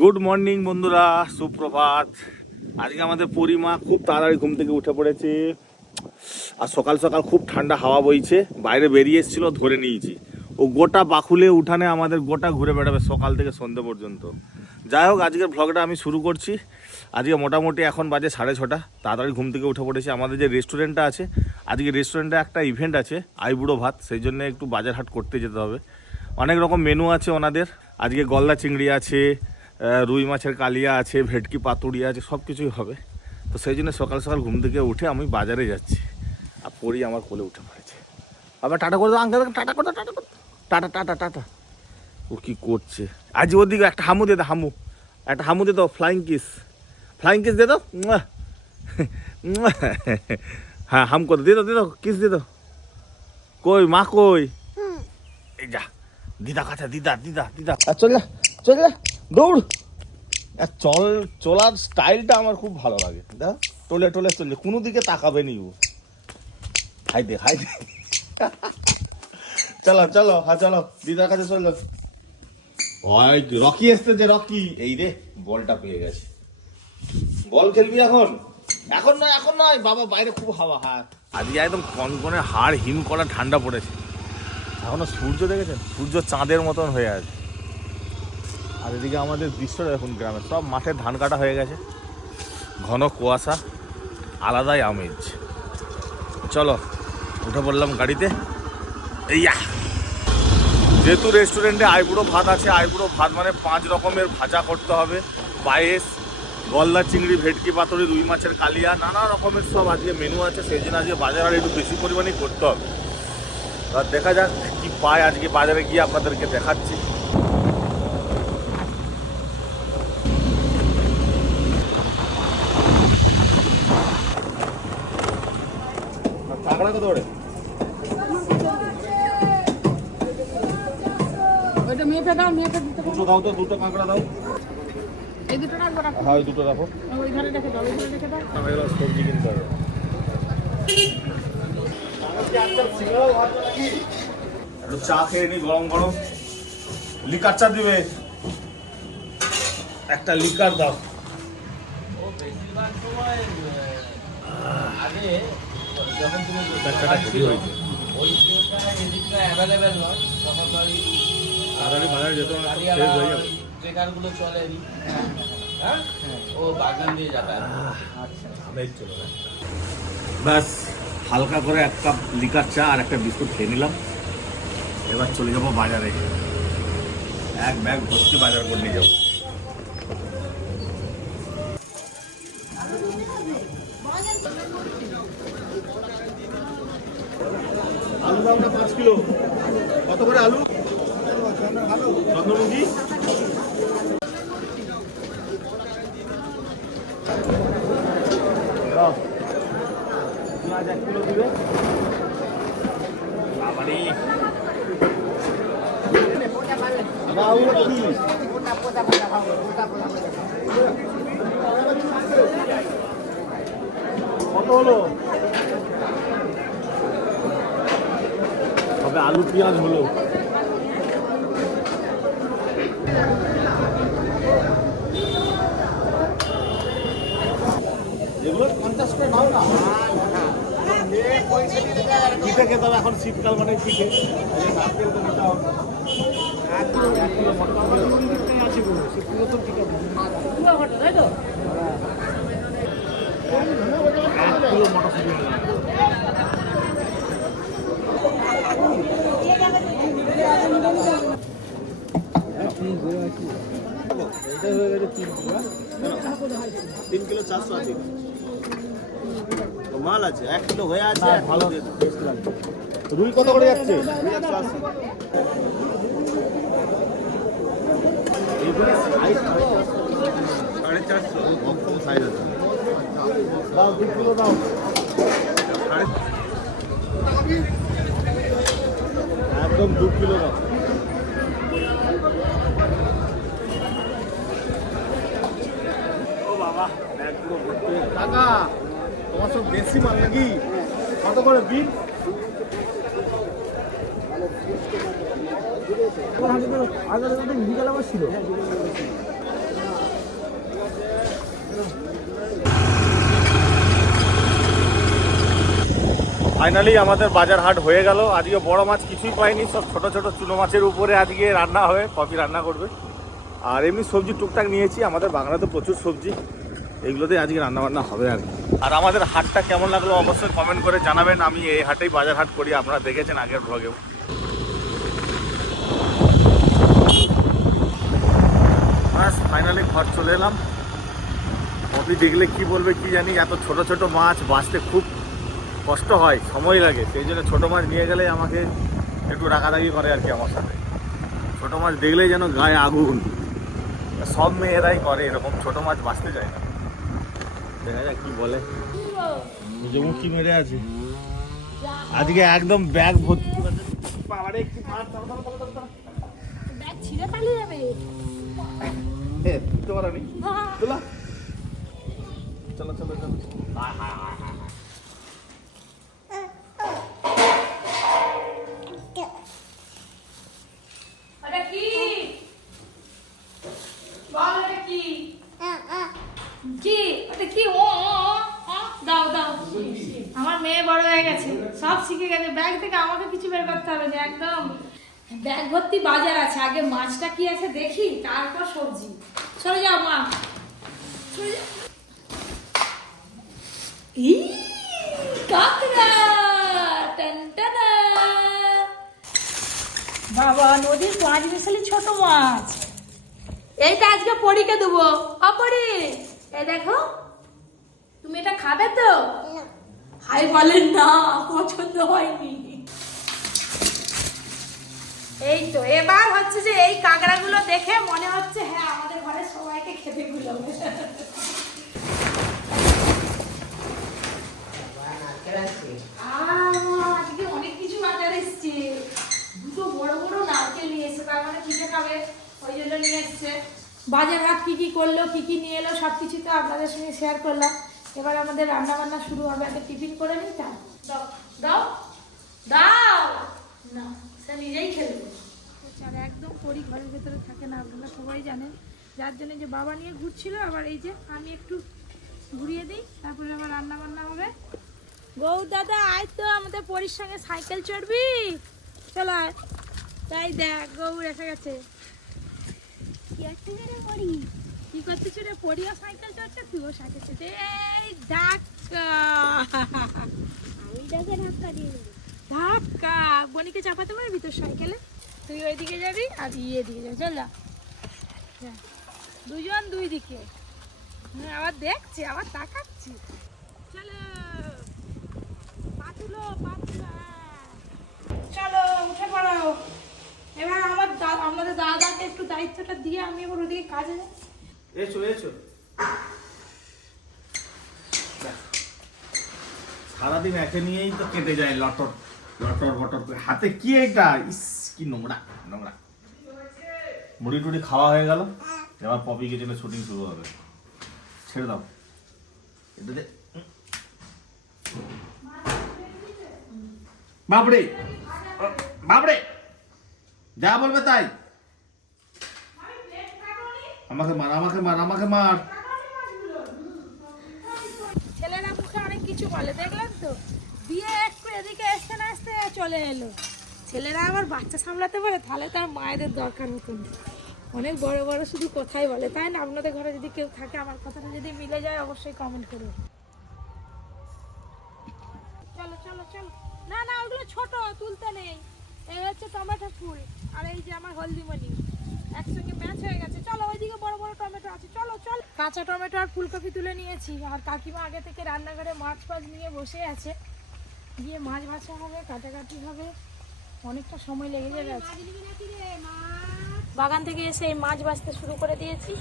Good morning বন্ধুরা, সুপ্রভাত। আজকে আমাদের পরিমা খুব তাড়াতাড়ি ঘুম থেকে উঠে পড়েছে। আর সকাল সকাল খুব ঠান্ডা হাওয়া বইছে, বাইরে বেরিয়ে এসেছিল, ধরে নিয়েছি। ও গোটা বাকুলে উঠানে আমাদের গোটা ঘুরে বেড়াবে সকাল থেকে সন্ধ্যে পর্যন্ত। যাই হোক, আজকের ভ্লগটা আমি শুরু করছি। আজকে মোটামুটি এখন বাজে 6:30, তাড়াতাড়ি ঘুম থেকে উঠে পড়েছি। আমাদের যে রেস্টুরেন্টটা আছে, আজকে রেস্টুরেন্টে একটা ইভেন্ট আছে, আইবুড়ো ভাত, সেই জন্য একটু বাজার হাট করতে যেতে হবে। অনেক রকম মেনু আছে ওনাদের। আজকে গলদা চিংড়ি আছে, রুই মাছের কালিয়া আছে, ভেটকি পাতুড়ি আছে, সব কিছুই হবে। তো সেই জন্য সকাল সকাল ঘুম থেকে উঠে আমি বাজারে যাচ্ছি। আর পরি আমার কোলে উঠে পড়েছে। আবার টাটা করে দাও আঙ্কেল, টাটা করে দাও, টাটা করে দাও, টাটা টাটা টাটা। ও কী করছে? আজ ওদিকে একটা হামু দে দাও, হামু, একটা হামু দে দাও, ফ্লাইং কিস, ফ্লাইং কিস দে দাও। হ্যাঁ, হাম করে দিয়ে দাও, দিয়ে দাও, কিস দিয়ে দাও। কই মা কই? এই যা, দিদা কাছে, দিদা দিদা দিদা। চল যা, চল যা, দৌড়। আর চলার স্টাইলটা আমার খুব ভালো লাগে। দেখ, টোলে টোলে চলছে, কোনো দিকে তাকাবে নি ও। হাই দে, হাই দে। চলো চলো, হ্যাঁ চলো, দিদার কাছে চলো। ওই রকি এসছে যে, রকি। এই রে, বলটা পেয়ে গেছে। বল খেলবি এখন? এখন নয়, এখন নয় বাবা, বাইরে খুব হাওয়া। হ্যাঁ, আজকে একদম কনকনে হাড় হিম করা ঠান্ডা পড়েছে। এখনো সূর্য দেখেছেন? সূর্য চাঁদের মতন হয়ে আছে। আর এদিকে আমাদের দৃশ্যটা দেখুন, গ্রামে সব মাঠে ধান কাটা হয়ে গেছে, ঘন কুয়াশা, আলাদাই আমেজ। চলো উঠে পড়লাম গাড়িতে। এইয়া, যেহেতু রেস্টুরেন্টে আইবুড়ো ভাত আছে, আইবুড়ো ভাত মানে 5 রকমের ভাজা করতে হবে, পায়েস, গলদা চিংড়ি, ভেটকি পাতুড়ি, রুই মাছের কালিয়া, নানা রকমের সব আজকে মেনু আছে। সেই জন্য আজকে বাজার আর একটু বেশি পরিমাণেই করতে হবে। আর দেখা যাক কি পায় আজকে, বাজারে গিয়ে আপনাদেরকে দেখাচ্ছি। কাঁকড়া কত করে? ওইটা মেয়েটা দাও, মেয়েটা দিতে দুটো দাও তো, দুটো কাঁকড়া দাও। এই দুটো রাখবো, রাখো। হ্যাঁ, দুটো রাখো। ওই ধারে রেখে দাও, ওই ধারে রেখে দাও। আমি এবার সবজি কিনতে হবে। একটু চা খেয়ে নি, গরম গরম। লিকার চা দিবে, একটা লিকার দাও। যখন তুমি ব্যাগটা হেভি হয়েছে। ওই এদিকটা অ্যাভেলেবেল নয়, তখন তাড়াতাড়ি বাজারে যেতে হবে, সব শেষ হয়ে যাবে। ট্রেকারগুলো চলে হ্যাঁ, ও বাগান দিয়ে যাবে। ব্যাস, হালকা করে 1 কাপ লিকার চা আর একটা বিস্কুট খেয়ে নিলাম। এবার চলে যাবো বাজারে, এক ব্যাগ ভর্তি বাজার করে নিয়ে যাবো। আলু দামটা 5 কিলো। কত করে আলু? চন্দ্রমুখী পেঁয়াজ 1 কিলো দিবে। বাবারে, কত হলো? তবে আলু পেঁয়াজ হলো। এগুলো 50 করে নাও না। পিঠে খেতে হবে এখন, শীতকাল মানে পিঠে। নারকেল তো নিতে হবে। 1 কিলো মটরশুঁটি আছে গো, সে পুরাতন পিঠে। 1 কিলো মটরশুঁটি এইটা হয়ে গেছে 3 কিলো 400 আছে। মাল আছে 1 কিলো হয়ে আছে, ভালো টেস্ট লাগবে। রুই কত করে যাচ্ছে? 180। এইগুলো সাইজ 450, কম সাইজ আছে। দাও 2 কিলো দাও। একদম 2 কিলো দাও। ও বাবা, একদম টাকা তোমার সব দেশি মাল নাকি? কত করে বিল? ফাইনালি আমাদের বাজার হাট হয়ে গেল। আজকে বড় মাছ কিছুই পাইনি, সব ছোট ছোট চুনো মাছের উপরে আজকে রান্না হবে, কফি রান্না করবে। আর এমনি সবজি টুকটাক নিয়েছি, আমাদের বাংলাতে প্রচুর সবজি, এগুলোতে আজকে রান্না বান্না হবে আর কি। আর আমাদের হাটটা কেমন লাগলো অবশ্যই কমেন্ট করে জানাবেন। আমি এই হাটেই বাজার হাট করি, আপনারা দেখেছেন আগের ব্লগেও। বাস ফাইনালি ঘর চলে এলাম। কফি দেখলে কি বলবে কি জানি, এত ছোট ছোট মাছ বাঁচতে খুব কষ্ট হয়, সময় লাগে, সেই জন্য ছোটো মাছ নিয়ে গেলে আমাকে একটু রাগারাগি করে আর কি আমার সাথে। ছোটো মাছ দেখলেই যেন গায়ে আগুন, সব মেয়েরাই করে এরকম, ছোটো মাছ বাঁচতে চায় না। দেখা যাক কি বলে। নিজে মুখি মেরে আছে আজকে একদম ব্যাগ ভর্তি। ব্যাগ ছিঁড়ে পালিয়ে যাবে। তুলতে পারি তোলা, চলো চলো চলো। ওটা কি বল, ওটা কি কি ওটা কি? ও দাও দাও। আমার মেয়ে বড় হয়ে গেছে, সব শিখে গেছে। ব্যাগ থেকে আমাকে কিছু বের করতে হবে না, একদম ব্যাগ ভর্তি বাজার আছে। আগে মাছটা কি আছে দেখি, তারপর সবজি। চলে যাও মা, চলে যাও। ই কাকড়া, টানটানা। বাবা, নদীর 5 মিশালি ছোট মাছ। এইটা আজকে পরীকে দেবো। অপরি, এই দেখো, তুমি এটা খাবে তো? হাই বলেন না, পছন্দ হয়নি। এই তো এবার হচ্ছে যে এই কাঁকড়াগুলো দেখে মনে হচ্ছে হ্যাঁ আমাদের ঘরে সবাইকে খেতে গুলোবে। আজকে অনেক কিছু বাজার এসছে। দুটো বড় বড় নারকেল নিয়ে এসছে, তার মানে পিঠে খাবে, ওই জন্য নিয়ে এসছে। বাজার হাট কি কি করলো, কি কি নিয়ে এলো, সব কিছু তো আপনাদের সঙ্গে শেয়ার করলাম। এবার আমাদের রান্না বান্না শুরু হবে। আগে টিফিন করে নিই। তা দাও দাও দাও না, সে নিজেই খেলবে। আর একদম পরি ঘরের ভেতরে থাকে না, আপনারা সবাই জানেন। যার জন্য যে বাবা নিয়ে ঘুরছিল, আবার এই যে আমি একটু ঘুরিয়ে দিই, তারপরে আবার রান্না বান্না হবে। গৌ দাদা আয় তো, আমাদের পরির সঙ্গে সাইকেল চড়বি, চলো আয়। তাই দেখ গৌ এসে গেছে। কি করতেছ রে? পরিও সাইকেল চড়ছে, তুইও সাইকেল চড়ছে। এই ধাক্কা, আমি ধাক্কা দিয়ে দেবো। ধাক্কা, বনিকে চাপাতে পারবি তোর সাইকেলে? তুই ওইদিকে যাবি আর এদিকে যাবি। চল যা, দুজন দুই দিকে। আবার দেখছি, আবার তাকাচ্ছি। চলো পাতুলো পাতুলো, চলো উঠে পড়ো। এবার আমাদের দাদাকে একটু দায়িত্বটা দিয়ে আমি এবার ওদিকে কাজে যাই। এসো এসো। সারাদিন একে নিয়েই তো কেটে যায়, লটর লটর বটর করে। হাতে কি এটা? ইস কি নোংরা নোংরা। মুড়ি টুড়ি খাওয়া হয়ে গেল, এবার পপিকে জন্য শুটিং শুরু হবে। ছেড়ে দাও এটাতে। বাপরে বাপরে, যা বলবে তাই। আমাকে মার আমাকে মার আমাকে মার। ছেলেরা মুখে অনেক কিছু বলে, দেখলেন তো? দিয়ে একটু এদিকে আসতে না আসতে চলে এলো। ছেলেরা আবার বাচ্চা সামলাতে পারে, তাহলে তার মায়েদের দরকার হতো না। অনেক বড় বড় শুধু কথাই বলে, তাই না? আপনাদের ঘরে যদি কেউ থাকে, আমার কথাটা যদি মিলে যায় অবশ্যই কমেন্ট করুন। চলো চলো চলো। না না, ওগুলো ছোট, তুলতে নেই। এই হচ্ছে টমেটো ফুল, আর এই যে আমার হলদিমণি, একসঙ্গে ম্যাচ হয়ে গেছে। চলো ওইদিকে বড় বড় টমেটো আছে, চলো চলো। কাঁচা টমেটো আর ফুলকপি তুলে নিয়েছি। আর কাকিমা আগে থেকে রান্নাঘরে মাছ ফাছ নিয়ে বসে আছে, গিয়ে মাছ ভাজা হবে, কাটাকাটি হবে, অনেকটা সময় লেগে যাবে। বাগান থেকে এসে এই মাছ ভাজতে শুরু করে দিয়েছি।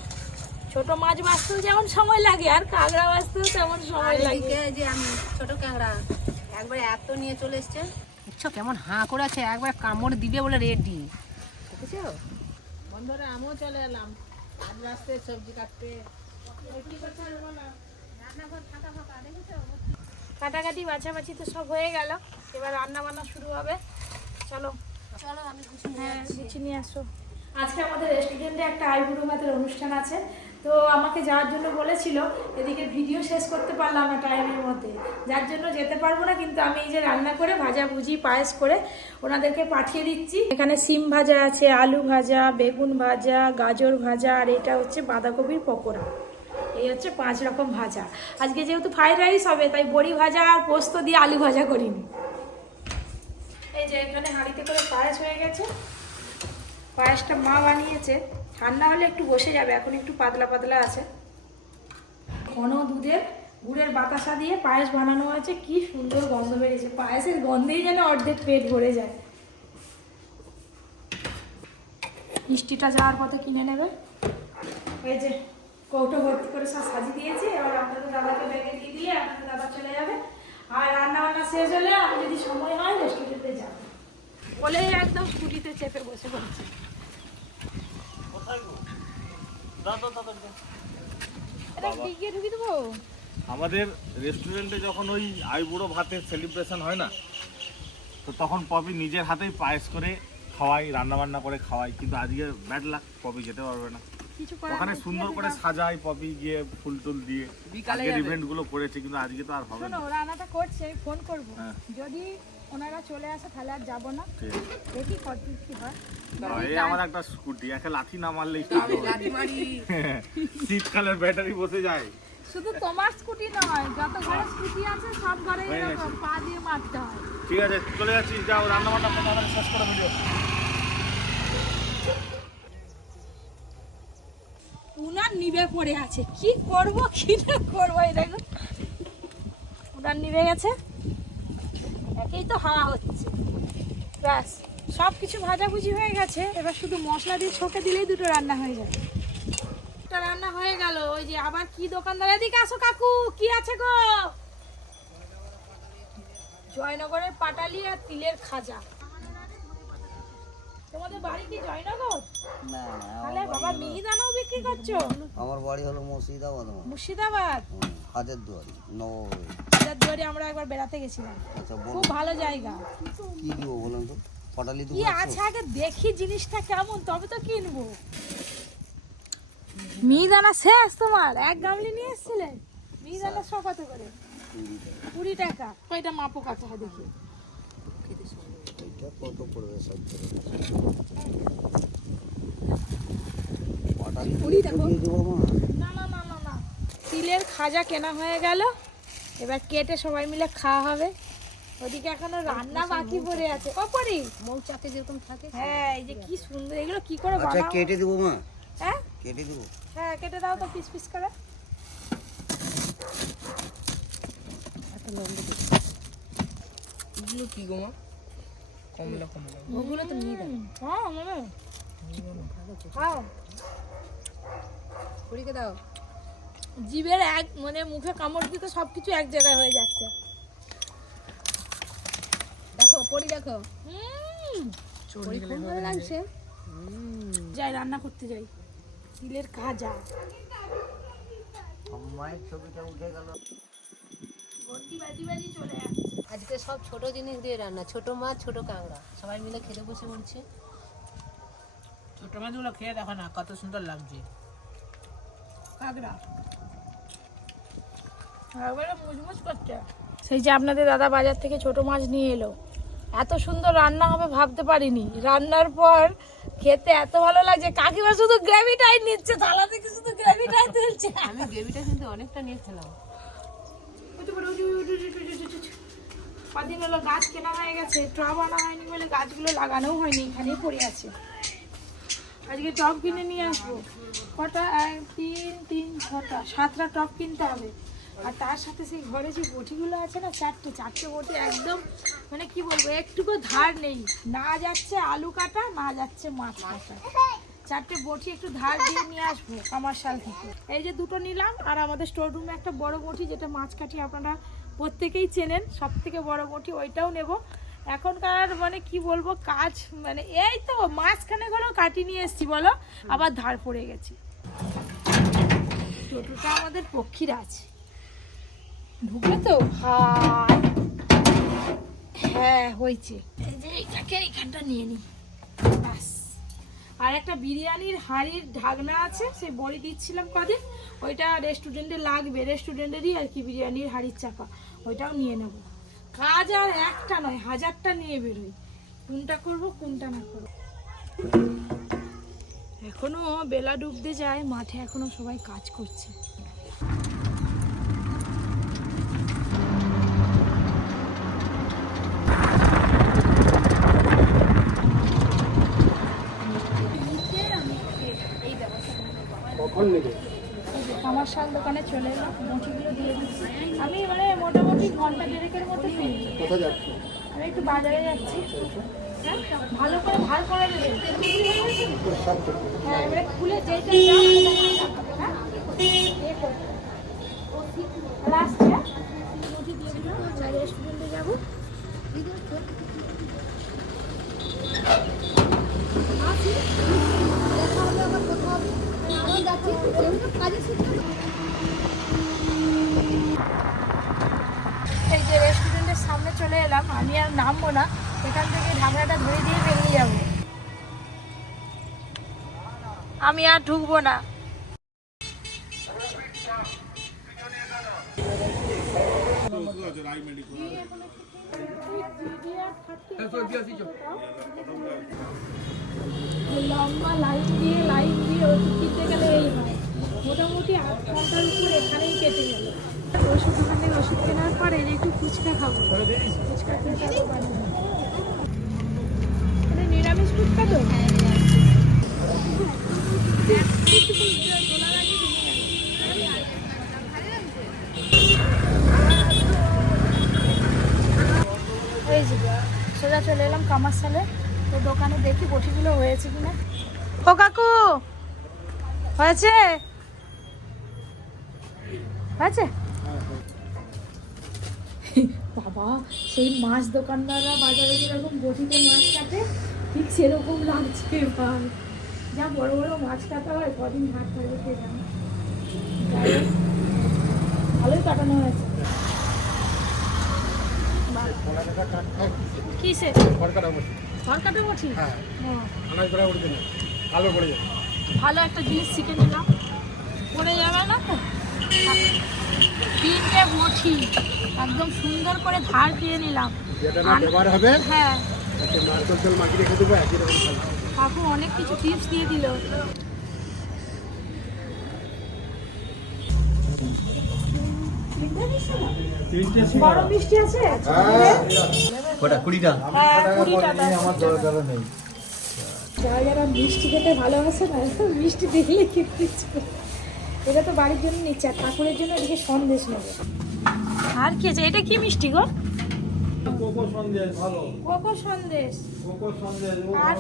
ছোট মাছ ভাজতেও যেমন সময় লাগে, আর কাঁকড়া ভাজতেও তেমন সময় লাগে। যে আমি ছোট কাঁকড়া একবার এত নিয়ে চলে এসছে, দেখছো কেমন হাঁ করে আছে, একবার কামড় দিবে বলে রেডি। দেখেছো বন্ধুরা, আমিও চলে এলাম মাছ ভাজতে, সবজি কাটতে। রান্নাঘর ফাঁকা ফাঁকা, দেখেছো? কাটাকাটি বাছাবাছি তো সব হয়ে গেল, এবার রান্না বান্না শুরু হবে। চলো চলো আমি গুছিয়ে হ্যাঁ গুছিয়ে নিয়ে আসো। আজকে আমাদের রেস্টুরেন্টে একটা আইবুড়ো ভাতের অনুষ্ঠান আছে, তো আমাকে যাওয়ার জন্য বলেছিল। এদিকে ভিডিও শেষ করতে পারলাম না টাইমের মধ্যে, যার জন্য যেতে পারবো না। কিন্তু আমি এই যে রান্না করে ভাজাভুজি পায়েস করে ওনাদেরকে পাঠিয়ে দিচ্ছি। এখানে সিম ভাজা আছে, আলু ভাজা, বেগুন ভাজা, গাজর ভাজা, আর এটা হচ্ছে বাঁধাকপির পকোড়া। এই হচ্ছে 5 রকম ভাজা। আজকে যেহেতু ফ্রাইড রাইস হবে, তাই বড়ি ভাজা আর পোস্ত দিয়ে আলু ভাজা করিনি। এই যে এখানে হাঁড়িতে করে পায়েস হয়ে গেছে। পায়েসটা মা বানিয়েছে, ঠান্ডা হলে একটু বসে যাবে, এখন একটু পাতলা পাতলা আছে। ঘন দুধের গুড়ের বাতাসা দিয়ে পায়েস বানানো হয়েছে, কি সুন্দর গন্ধ বেরিয়েছে। পায়েসের গন্ধেই যেন অর্ধেক পেট ভরে যায়। মিষ্টিটা যাওয়ার পথে কিনে নেবে। এই যে কৌটো ভর্তি করে সব সাজিয়ে দিয়েছি। এবার আপনাদের দাদাকে ব্যাগে দিয়ে দিয়ে আপনাদের দাদা চলে যাবে। আর রান্না বান্না শেষ হলে আমি যদি সময় হয় রেস্টুরেন্টে যাবো বলেই একদম স্কুটিতে চেপে বসে পড়েছি। আমাদের রেস্টুরেন্টে যখন ওই আইবুড়ো ভাতের সেলিব্রেশন হয় না, তো তখন পপি নিজের হাতেই পায়েস করে খাওয়াই, রান্না বান্না করে খাওয়াই। কিন্তু আজকে ব্যাড লাক, পপি যেতে পারবে না। ওখানে সুন্দর করে সাজাই, পপি গিয়ে ফুল টুল দিয়ে আগের ইভেন্ট গুলো করেছে, কিন্তু আজকে তো আর হবে না। রান্নাটা করছে, ফোন করবো। যদি ওনারা চলে আসে তাহলে আর যাবো না, দেখি কত কি হয়। এই আমার একটা স্কুটি, একে লাথি না মারলেই স্টার্ট হয়। শীতকালের ব্যাটারি বসে যায়। শুধু তোমার স্কুটি নয়, যত ঘরে স্কুটি আছে সব ঘরে এরকম পা দিয়ে মারতে হয়। ঠিক আছে, চলে যাচ্ছি, যাও রান্না বান্না করে শেষ করে ভিডিও। উনার নিভে পড়ে আছে, কি করব কি না করবো। এই দেখো উনার নিভে গেছে, একেই তো হাওয়া হচ্ছে। ব্যাস সব কিছু ভাজাভুজি হয়ে গেছে, এবার শুধু মশলা দিয়ে ছোকে দিলেই দুটো রান্না হয়ে যাবে। একটা রান্না হয়ে গেল। ওই যে আবার কি দোকানদার, এদিকে আসো কাকু, কি আছে গো? জয়নগরের পাটালি আর তিলের খাজা। তোমাদের বাড়ি কি জয়নগর? না তাহলে বাবা মিহিদানাও বিক্রি করছো? আমার বাড়ি হলো মুর্শিদাবাদ। মুর্শিদাবাদ হাতের দুয়ারি নববাড়ি। হাজার দুয়ারি আমরা একবার বেড়াতে গেছিলাম, আচ্ছা খুব ভালো জায়গা। কি দিব বলুন তো? পটালি কি আছে আগে দেখি জিনিসটা কেমন, তবে তো কিনবো। মিহিদানা শেষ তোমার? 1 গামলি নিয়ে এসেছিলে? মিহিদানা সব কত করে? 20 টাকা। এটা মাপো কাছে দেখি এটা কত পড়বে সব? 20 টাকা। দিয়ে দেবো মা। না না না না না, তিলের খাজা কেনা হয়ে গেল, এবার কেটে সবাই মিলে খাওয়া হবে। ওদিকে এখনো রান্না বাকি পড়ে আছে। কপরি মৌচাকে যেরকম থাকে। হ্যাঁ, এই যে কি সুন্দর, এগুলো কি করে আচ্ছা বানাও? কেটে দেবো মা, হ্যাঁ কেটে দেবো। হ্যাঁ, কেটে দাও তো পিস পিস করে। এগুলো কি গো মা? কমলা কমলা ওগুলো তো নিয়ে দাও। হ্যাঁ মানে খাও, পরীকে দাও। জিভের এক মানে মুখে কামড় দিতে সবকিছু এক জায়গায় হয়ে যাচ্ছে। দেখো পরি দেখো, পরি খুব ভালো লাগছে। যাই রান্না করতে যাই। তিলের খাজা মায়ের ছবিটা উঠে গেল। ঘন্টি বাজি বাজি চলে যাচ্ছে। আজকে সব ছোট জিনিস দিয়ে রান্না, ছোট মাছ, ছোট কাঁকড়া, সবাই মিলে খেতে বসে পড়ছে। ছোট মাছগুলো খেয়ে দেখো না কত সুন্দর লাগছে। কাঁকড়া একবারে মুচমুচ করছে। সেই যে আপনাদের দাদা বাজার থেকে ছোট মাছ নিয়ে এলো, এত সুন্দর রান্না হবে ভাবতে পারিনি। রান্নার পর খেতে এত ভালো লাগছে। কাকিমা শুধু গ্রেভিটাই নিচ্ছে, থালা থেকে শুধু গ্রেভিটাই তুলছে। আমি গ্রেভিটা কিন্তু অনেকটা নিয়ে খেলাম। কদিন হলো গাছ কেনা হয়ে গেছে, টব আনা হয়নি বলে গাছগুলো লাগানোও হয়নি, এখানেই পড়ে আছে। আজকে টব কিনে নিয়ে আসবো। কটা? 1 3 3 6টা 7টা টব কিনতে হবে। আর তার সাথে সেই ঘরে যে বটিগুলো আছে না, 4টে বটি একদম মানে কি বলবো, একটুকু ধার নেই। না যাচ্ছে আলু কাটা, না যাচ্ছে মাছ কাটা। 4টে বটি একটু ধার দিয়ে নিয়ে আসবো কমার্শাল থেকে। এই যে দুটো নিলাম, আর আমাদের স্টোর রুমে একটা বড় বটি, যেটা মাছ কাটি আপনারা প্রত্যেকেই চেনেন, সব থেকে বড় বটি, ওইটাও নেব। এখনকার মানে কি বলবো কাজ, মানে এই তো মাঝখানে হলেও কাটি নিয়ে এসছি বলো, আবার ধার পড়ে গেছি। টোটোটা আমাদের পক্ষীর আছে, ঢুকলো তো ভাই। হ্যাঁ হয়েছে, এই যে এইখানটা নিয়ে নি, ব্যাস আর একটা বিরিয়ানির হাঁড়ির ঢাকনা আছে, সেই বড়ি দিচ্ছিলাম কদিন, ওইটা রেস্টুরেন্টে লাগবে, রেস্টুরেন্টেরই আর কি বিরিয়ানির হাঁড়ির চাপা, ওইটাও নিয়ে নেব। কাজ আর একটা নয়, 1000টা নিয়ে বেরোই, কোনটা করব কোনটা না করব। এখনো বেলা ডুবতে যায়, মাঠে এখনো সবাই কাজ করছে। আমার শাল দোকানে চলে এলাম, মুঠিগুলো দিয়ে দিচ্ছি। আমি মানে মোটামুটি ঘন্টা দেড়েকের মধ্যে ফিরি। কোথায় যাচ্ছি? আমি একটু বাজারে যাচ্ছি। হ্যাঁ, ভালো করে ভালো করে দেবেন। হ্যাঁ, এবারে খুলে যেটা হ্যাঁ আসছে, মুঠি দিয়ে দিলাম, রেস্টুরেন্টে যাবো। এই যে রেস্টুরেন্টের সামনে চলে এলাম, আমি আর নামবো না, এখান থেকে ঢাকনাটা ধরে দিয়ে বেরিয়ে যাব। আমি আর ঢুকবো না। লম্বা লাইন দিয়ে ওষুধ কিনতে গেলে এই হয়, মোটামুটি 8 ঘন্টার উপর এখানেই কেটে গেল। ওষুধ দোকান থেকে ওষুধ কেনার পরে একটু ফুচকা খাবো, ফুচকা খেয়ে তারপর বাড়ি যাবো। মানে নিরামিষ ফুচকা তো এই যে সোজা চলে এলাম কামারশালে, তো দোকানে দেখি বটিগুলো হয়েছে কিনা। ও কাকু, হয়েছে হয়েছে? বাবা, সেই মাছ দোকানদাররা বাজারে যেরকম বটিতে মাছ কাটে ঠিক সেরকম লাগছে এবার। যা বড় বড় মাছ কাটা হয়, কদিন ভাত থাকবে কে জানে। ভালোই কাটানো হয়েছে। কিসে? খড়কাটা বটি? ভালো একটা জিনিস শিখে নিলাম, পড়ে যাবে না তো। 3টে বটি একদম সুন্দর করে ধার দিয়ে নিলাম। হ্যাঁ, কাকু অনেক কিছু টিপস দিয়ে দিল। বড় মিষ্টি আছে? কটা? 20টা? হ্যাঁ, 20টা। যারা যারা মিষ্টি খেতে ভালোবাসে না, মিষ্টি দেখলে খেতে ইচ্ছে করে। এটা তো বাড়ির জন্য নিচ্ছে, আর ঠাকুরের জন্য এদিকে সন্দেশ নেবে। আর কি আছে? এটা কি মিষ্টি গো? কোকো সন্দেশ। ভালো কোকো সন্দেশ। কোকো সন্দেশ। আর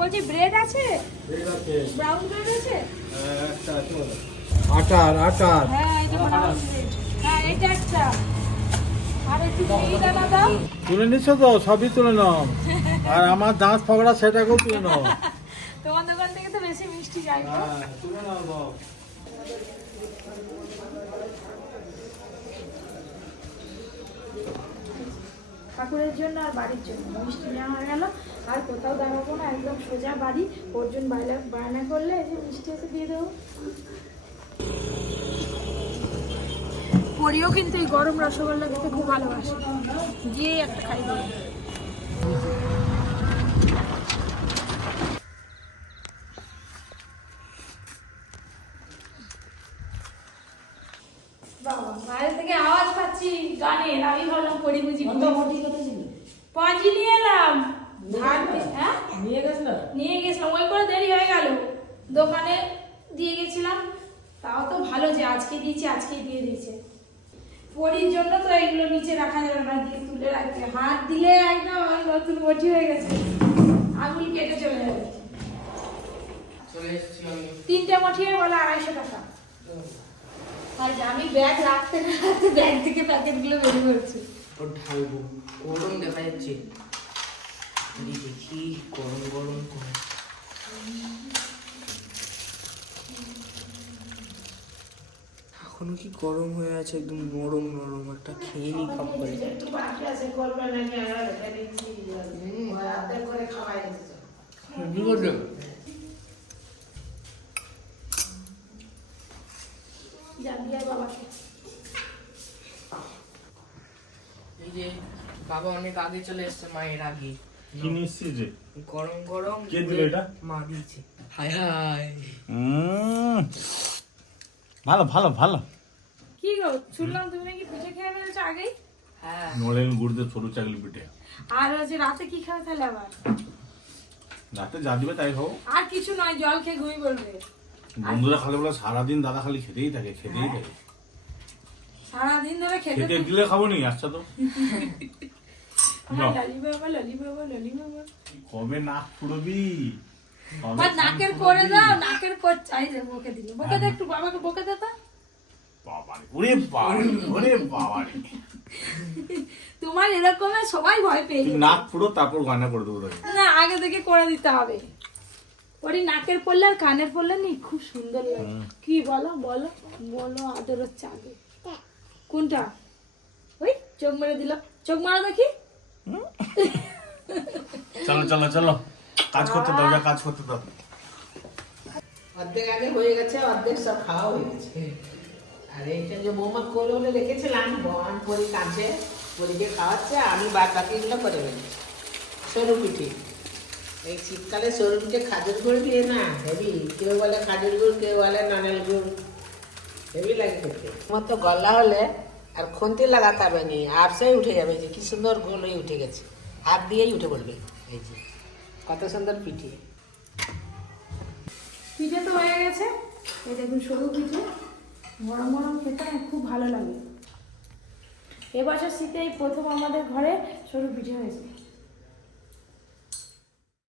বলছি ব্রেড আছে? ব্রেড আছে, ব্রাউন ব্রেড আছে? একটা আছে। আটার আটার। হ্যাঁ, এই যে ব্রাউন ব্রেড। হ্যাঁ, এটা একটা। আর একটু ঘি দানা দাও। তুলে নিচ্ছ তো? সবই তুলে নাও। আর আমার দাঁত পকড়া সেটাকেও তুলে নাও। তোমার দোকান থেকে তো বেশি মিষ্টি যায় গো। হ্যাঁ, তুলে নাও দাও। ঠাকুরের জন্য আর বাড়ির জন্য মিষ্টি নেওয়া হয়ে গেল। আর কোথাও দাঁড়াবো না, একদম সোজা বাড়ি। অর্জুন বায়না করলে এই যে মিষ্টি এসে দিয়ে দেবো। পরিও কিন্তু এই গরম রসগোল্লা খেতে খুব ভালোবাসে, গিয়ে একটা খাই দেবো। বাবা, বাইরে থেকে আওয়াজ পাচ্ছি গানের, আমি ভাবলাম পরি বুঝি। পাঁচি নিয়ে এলাম। হ্যাঁ, নিয়ে গেছিলাম, ওই করে দেরি হয়ে গেল। দোকানে দিয়ে গেছিলাম, তাও তো ভালো যে আজকে দিয়েছে, আজকেই দিয়ে দিয়েছে। পরির জন্য তো এগুলো নিচে রাখা যাবে না, দিয়ে তুলে রাখতে, হাত দিলে একদম নতুন বটি হয়ে গেছে, আঙুল কেটে চলে যাবে। চলে এসেছি আমি। 3টে মঠিয়ে বলে 250 টাকা। আর আমি ব্যাগ রাখতে না রাখতে ব্যাগ থেকে প্যাকেটগুলো বেরিয়ে পড়ছে। ওর ঢালবো, গরম দেখা যাচ্ছে। দেখি গরম গরম করে। এখনো কি গরম হয়ে আছে, একদম নরম নরম। একটা খেয়ে নি খাপ করে। জানিয়ে বাবাকে। এই যে বাবা অনেক আগে চলে এসছে, মায়ের আগে। কি নিচ্ছিস যে? গরম গরম কে দিল এটা? মা দিয়েছে। হায় হায়। ভালো ভালো ভালো। কি গো, শুনলাম তুমি নাকি পিঠে খেয়ে ফেলেছো আগেই? হ্যাঁ নলেন গুড়দের ছোট চাকলি পিঠে। আর হচ্ছে রাতে কি খাবে তাহলে আবার? রাতে যা দিবে তাই খাবো। আর কিছু নয়, জল খেয়ে ঘুমিয়ে পড়বে। বন্ধুরা খালি বলে সারাদিন দাদা খালি খেতেই থাকে খেতেই থাকে। সারাদিন ধরে খেতে খেতে দিলে খাবো নি, আচ্ছা তো আমার লালি বাবা, লালি বাবা, লালি বাবা। কবে নাক ফুড়বি? আর নাকের করে দাও, নাকের কর চাই দে, বকে দিল। বকে দে একটু, বাবাকে বকে দে তো। বাবারে, ওরে বাবারে, ওরে বাবারে। তোমার এরকম সবাই ভয় পেয়ে তুই যাবে। নাক ফুড়ো তারপর গানা করে দেবো তাকে। না, আগে থেকে করে দিতে হবে। ওরই নাকের পড়লে আর কানের পড়লে নি খুব সুন্দর লাগে। কি বলো বলো বলো, আদর হচ্ছে আগে। কোনটা? ওই চোখ মেরে দিল, চোখ মারা দেখি। চলো চলো চলো, কাজ করতে দাও, যা কাজ করতে দাও। অর্ধেক আগে হয়ে গেছে, অর্ধেক সব খাওয়া হয়ে গেছে। আর এইটা যে বৌমা করে বলে রেখেছিলাম, বন পরি কাছে পরিকে খাওয়াচ্ছে, আমি বাদ বাকিগুলো করে ফেলেছি। সরু পিঠে, এই শীতকালে সরু পিঠে খাজুর গুড় দিয়ে না হেভি, কেউ বলে খাজুর গুড়, কেউ বলে নানাল গুড়, হেভি লাগে খেতে। মতো গলা হলে আর খুন্তি লাগাতে হবে নি, আপসেই উঠে যাবে। যে কি সুন্দর গোল হয়ে উঠে গেছে, হাত দিয়েই উঠে পড়বে। এই যে কত সুন্দর পিঠে। পিঠে তো হয়ে গেছে, এই দেখুন সরু পিঠে, গরম গরম খেতে না খুব ভালো লাগে। এবছর শীতে এই প্রথম আমাদের ঘরে সরু পিঠে হয়েছে।